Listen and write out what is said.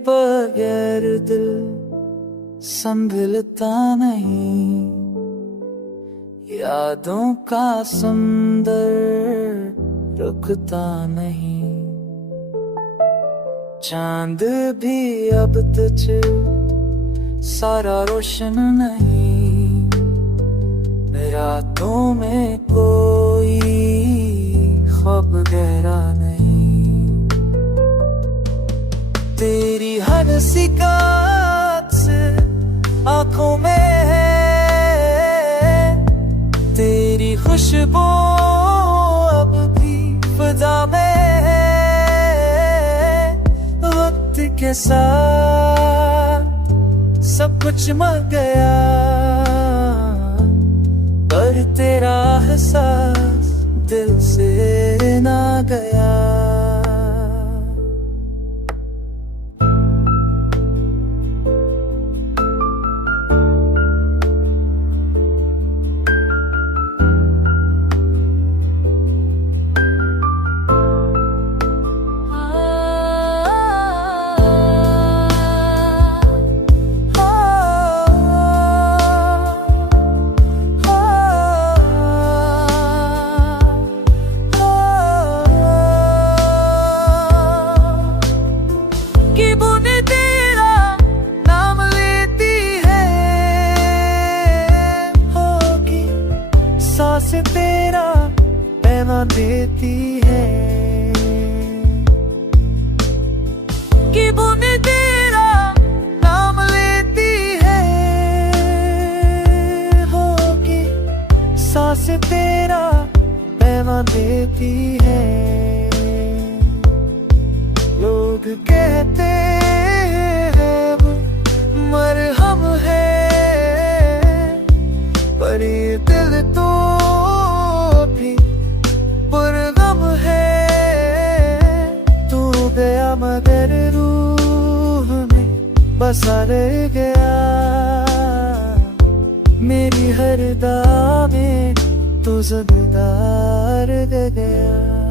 बगैर दिल संभलता नहीं, यादों का समंदर रुकता नहीं। चांद भी अब तुझ सारा रोशन नहीं, रातों में कोई ख्वाब गहरा नहीं। तेरी हर शिकायत से आंखों में है, तेरी खुशबू अब भी फिजा में है। वक्त के साथ सब कुछ मर गया, पर तेरा एहसास दिल से ना गया। सांस तेरा पैगाम देती है, कि बूंदें तेरा नाम लेती है। होगी सांस तेरा पैगाम देती है। लोग कहते हैं वो मरहम है, पर ये दिल तो भी पुरगम है। तू गया मगर रूह में बसा रह गया, मेरी हर दाव में तू ज़िंदार रह गया।